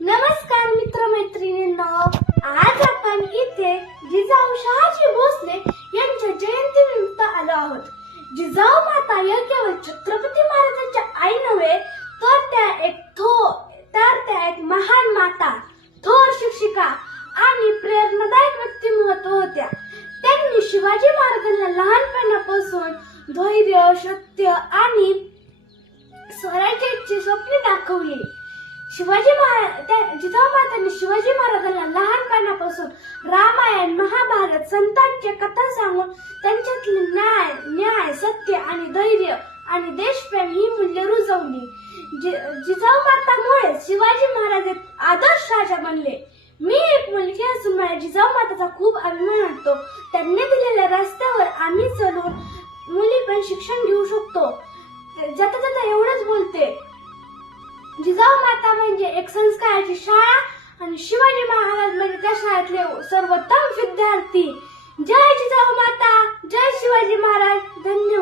नमस्कार मित्रमैत्रिणींनो, आज आपण इथे जिजाऊ शहाजी भोसले यांच्या जयंतीनिमित्त आलो आहोत. जिजाऊ माता या केवळ छत्रपती महाराजांच्या आई नव्हे, तर त्या एक महान माता, थोर शिक्षिका आणि प्रेरणादायक व्यक्तिमत्व होत्या. त्यांनी शिवाजी महाराजांना लहानपणापासून धैर्य, सत्य आणि स्वराज्याची स्वप्ने दाखवली. जिजाऊ मातांनी शिवाजी महाराजांना लहानपणापासून रामायण, महाभारत, संतांच्या कथा सांगून त्यांच्यातले न्याय, सत्य आणि धैर्य आणि देशप्रेम ही मूल्य रुजवली. जिजाऊ मातामुळे शिवाजी महाराज एक आदर्श राजा बनले. मी एक मुलगी असून मला जिजाऊ माताचा खूप अभिमान वाटतो. त्यांनी दिलेल्या रस्त्यावर आम्ही चलून मुली पण शिक्षण घेऊ शकतो. जाता एवढंच बोलते. जिजाऊ माता म्हणजे एक संस्काराची शाळा आणि शिवाजी महाराज म्हणजे त्या शाळेतले सर्वोत्तम विद्यार्थी. जय जिजाऊ माता, जय शिवाजी महाराज. धन्यवाद.